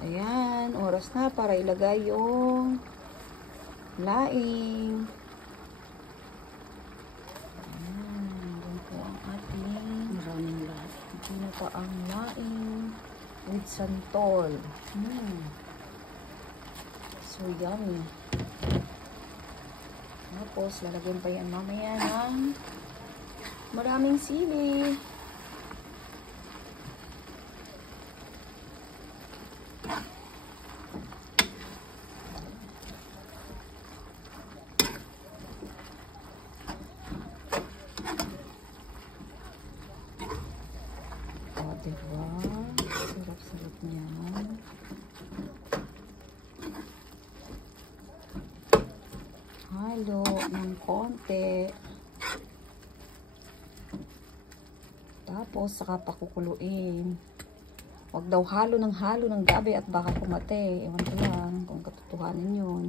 Ayan, oras na para ilagay yung laing. Ayan, doon po ang ating Maraming lahat. ginataang laing with santol. So yummy. Tapos, lalagyan pa yan mamaya ng maraming sili. O, diba? Sarap-sarap niyan. Halo ng konti. Tapos, saka pakukuluin. Huwag daw halo ng gabi at baka kumate. Ewan ko lang kung katotohanan yun.